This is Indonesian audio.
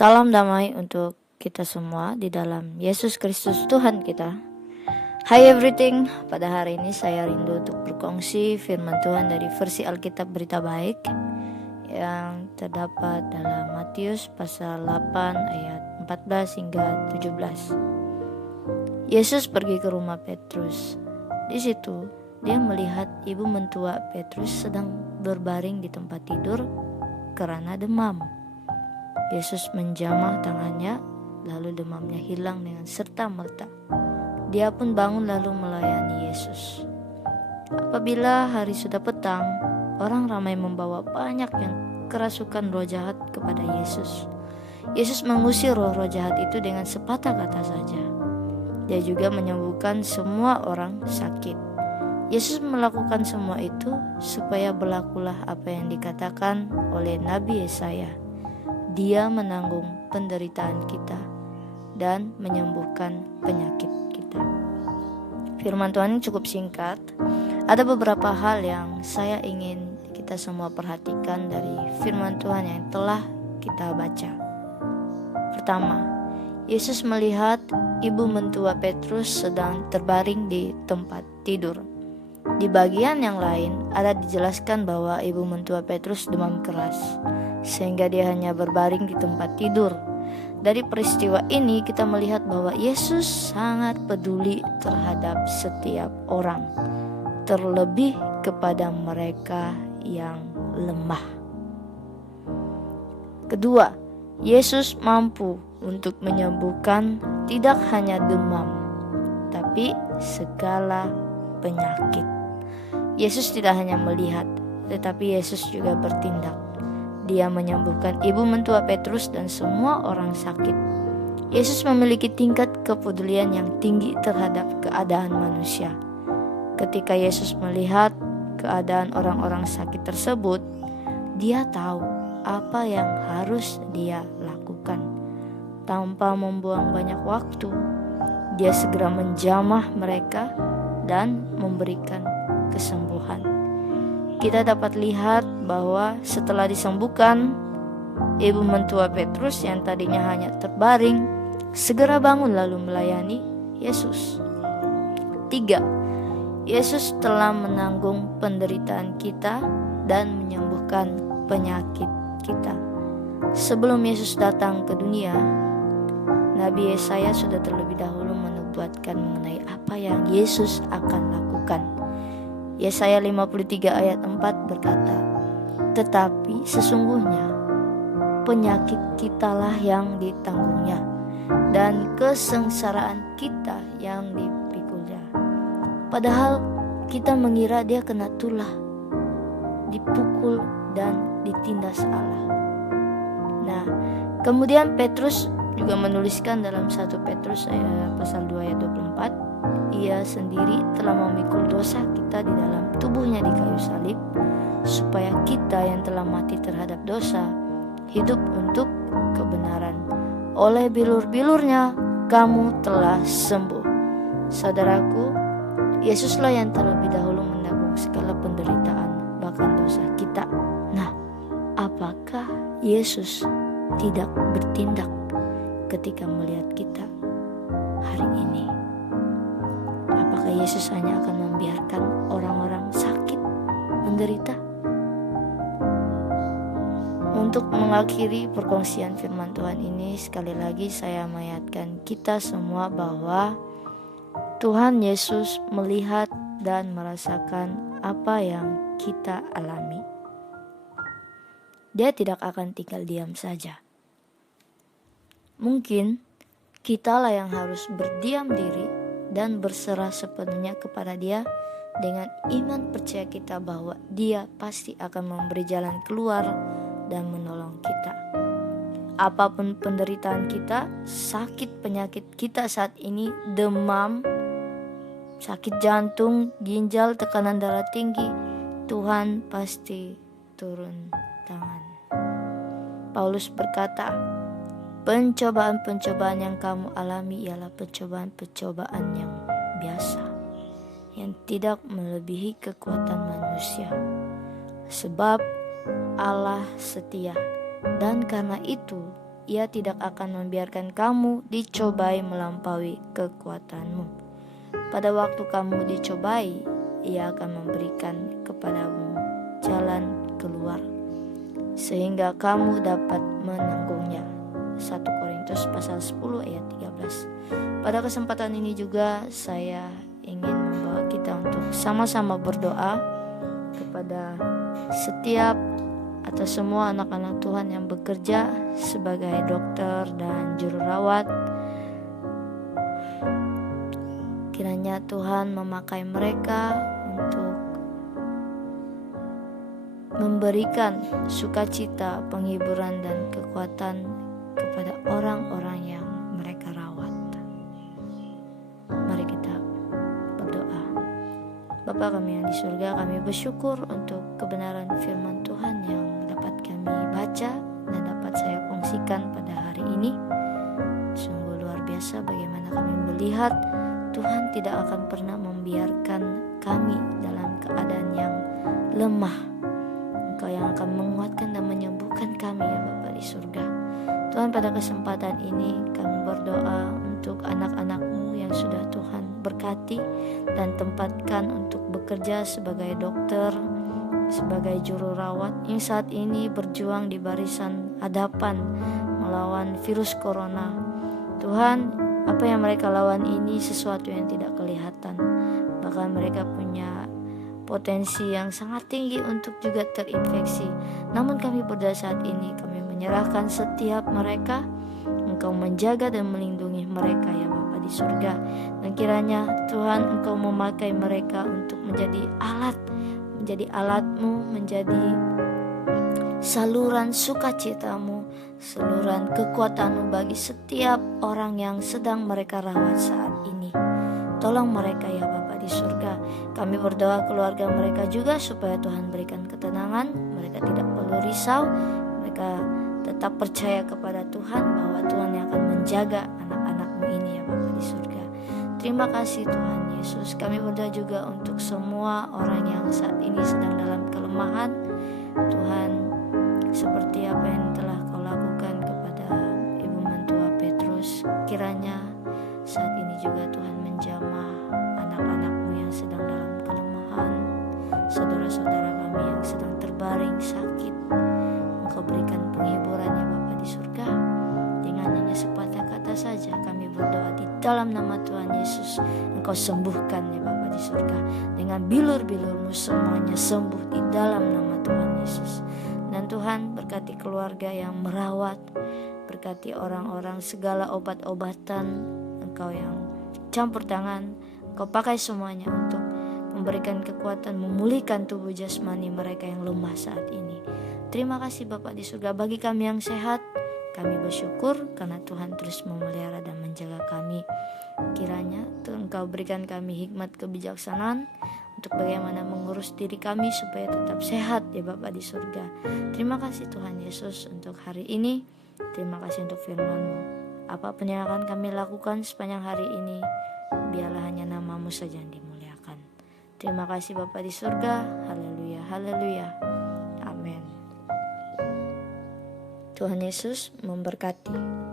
Salam damai untuk kita semua di dalam Yesus Kristus Tuhan kita. Hai everything, pada hari ini saya rindu untuk berkongsi firman Tuhan dari versi Alkitab Berita Baik yang terdapat dalam Matius pasal 8 ayat 14 hingga 17. Yesus pergi ke rumah Petrus. Di situ dia melihat ibu mentua Petrus sedang berbaring di tempat tidur karena demam. Yesus menjamah tangannya, lalu demamnya hilang dengan serta-merta. Dia pun bangun lalu melayani Yesus. Apabila hari sudah petang, orang ramai membawa banyak yang kerasukan roh jahat kepada Yesus. Yesus mengusir roh-roh jahat itu dengan sepatah kata saja. Dia juga menyembuhkan semua orang sakit. Yesus melakukan semua itu supaya berlakulah apa yang dikatakan oleh Nabi Yesaya. Dia menanggung penderitaan kita dan menyembuhkan penyakit kita. Firman Tuhan ini cukup singkat. Ada beberapa hal yang saya ingin kita semua perhatikan dari firman Tuhan yang telah kita baca. Pertama, Yesus melihat ibu mentua Petrus sedang terbaring di tempat tidur. Di bagian yang lain ada dijelaskan bahwa ibu mentua Petrus demam keras, sehingga dia hanya berbaring di tempat tidur. Dari peristiwa ini kita melihat bahwa Yesus sangat peduli terhadap setiap orang, terlebih kepada mereka yang lemah. Kedua, Yesus mampu untuk menyembuhkan tidak hanya demam, tapi segala penyakit. Yesus tidak hanya melihat, tetapi Yesus juga bertindak. Dia menyembuhkan ibu mentua Petrus dan semua orang sakit. Yesus memiliki tingkat kepedulian yang tinggi terhadap keadaan manusia. Ketika Yesus melihat keadaan orang-orang sakit tersebut, dia tahu apa yang harus dia lakukan. Tanpa membuang banyak waktu, dia segera menjamah mereka dan memberikan kesembuhan. Kita dapat lihat bahwa setelah disembuhkan, ibu mentua Petrus yang tadinya hanya terbaring segera bangun lalu melayani Yesus. 3. Yesus telah menanggung penderitaan kita dan menyembuhkan penyakit kita. Sebelum Yesus datang ke dunia, Nabi Yesaya sudah terlebih dahulu menubuatkan mengenai apa yang Yesus akan lakukan. Yesaya 53 ayat 4 berkata, "Tetapi sesungguhnya penyakit kitalah yang ditanggungnya, dan kesengsaraan kita yang dipikulnya." Padahal kita mengira dia kena tulah, dipukul dan ditindas Allah. Nah, kemudian Petrus juga menuliskan dalam 1 Petrus pasal 2 ayat 24, ia sendiri telah memikul dosa kita di dalam tubuhnya di kayu salib, supaya kita yang telah mati terhadap dosa hidup untuk kebenaran. Oleh bilur-bilurnya kamu telah sembuh. Saudaraku, Yesuslah yang terlebih dahulu menanggung segala penderitaan, bahkan dosa kita. Nah, apakah Yesus tidak bertindak ketika melihat kita hari ini? Apakah Yesus hanya akan membiarkan orang-orang sakit menderita? Untuk mengakhiri perkongsian firman Tuhan ini, sekali lagi saya mengingatkan kita semua bahwa Tuhan Yesus melihat dan merasakan apa yang kita alami. Dia tidak akan tinggal diam saja. Mungkin kitalah yang harus berdiam diri dan berserah sepenuhnya kepada Dia dengan iman percaya kita bahwa Dia pasti akan memberi jalan keluar dan menolong kita. Apapun penderitaan kita, sakit penyakit kita saat ini, demam, sakit jantung, ginjal, tekanan darah tinggi, Tuhan pasti turun tangan. Paulus berkata, pencobaan-pencobaan yang kamu alami ialah pencobaan-pencobaan yang biasa, yang tidak melebihi kekuatan manusia. Sebab Allah setia, dan karena itu Ia tidak akan membiarkan kamu dicobai melampaui kekuatanmu. Pada waktu kamu dicobai, Ia akan memberikan kepadamu jalan keluar, sehingga kamu dapat menanggungnya. 1 Korintus pasal 10 ayat 13. Pada kesempatan ini juga saya ingin membawa kita untuk sama-sama berdoa kepada setiap atau semua anak-anak Tuhan yang bekerja sebagai dokter dan juru rawat. Kiranya Tuhan memakai mereka untuk memberikan sukacita, penghiburan, dan kekuatan kepada orang-orang yang mereka rawat. Mari kita berdoa. Bapa kami yang di surga, kami bersyukur untuk kebenaran firman Tuhan yang dapat kami baca dan dapat saya kongsikan pada hari ini. Sungguh luar biasa bagaimana kami melihat Tuhan tidak akan pernah membiarkan kami dalam keadaan yang lemah. Engkau yang akan menguatkan dan menyembuhkan kami ya Bapa di surga. Tuhan, pada kesempatan ini kami berdoa untuk anak-anak-Mu yang sudah Tuhan berkati dan tempatkan untuk bekerja sebagai dokter, sebagai juru rawat yang saat ini berjuang di barisan hadapan melawan virus corona. Tuhan, apa yang mereka lawan ini sesuatu yang tidak kelihatan. Bahkan mereka punya potensi yang sangat tinggi untuk juga terinfeksi. Namun kami pada saat ini kami menyerahkan setiap mereka. Engkau menjaga dan melindungi mereka ya Bapa di surga. Dan kiranya Tuhan Engkau memakai mereka untuk menjadi alat-Mu, menjadi saluran sukacita-Mu, saluran kekuatan-Mu bagi setiap orang yang sedang mereka rawat saat ini. Tolong mereka ya Bapa di surga. Kami berdoa keluarga mereka juga supaya Tuhan berikan ketenangan. Mereka tidak perlu risau. Mereka tetap percaya kepada Tuhan bahwa Tuhan yang akan menjaga anak-anak-Mu ini ya Bapa di surga. Terima kasih Tuhan Yesus. Kami berdoa juga untuk semua orang yang saat ini sedang dalam kelemahan. Tuhan, seperti apa yang telah Kau lakukan kepada Ibu Mentua Petrus, kiranya saat ini juga Tuhan menjamah anak-anak-Mu yang sedang dalam kelemahan, saudara-saudara kami yang sedang terbaring sakit. Engkau berikan penghiburan ya Bapa di surga. Dengan hanya sepatah kata saja kami berdoa di dalam nama Tuhan Yesus. Engkau sembuhkan ya Bapa di surga. Dengan bilur-bilur-Mu semuanya sembuh di dalam nama Tuhan Yesus. Dan Tuhan berkati keluarga yang merawat, berkati orang-orang segala obat-obatan Engkau yang campur tangan. Engkau pakai semuanya untuk memberikan kekuatan, memulihkan tubuh jasmani mereka yang lemah saat ini. Terima kasih Bapa di surga. Bagi kami yang sehat, kami bersyukur karena Tuhan terus memelihara dan menjaga kami. Kiranya Tuhan Engkau berikan kami hikmat kebijaksanaan untuk bagaimana mengurus diri kami supaya tetap sehat ya Bapa di surga. Terima kasih Tuhan Yesus untuk hari ini. Terima kasih untuk firman-Mu. Apapun yang akan kami lakukan sepanjang hari ini, biarlah hanya nama-Mu saja yang dimuliakan. Terima kasih Bapa di surga. Haleluya, haleluya. Amin. Tuhan Yesus memberkati.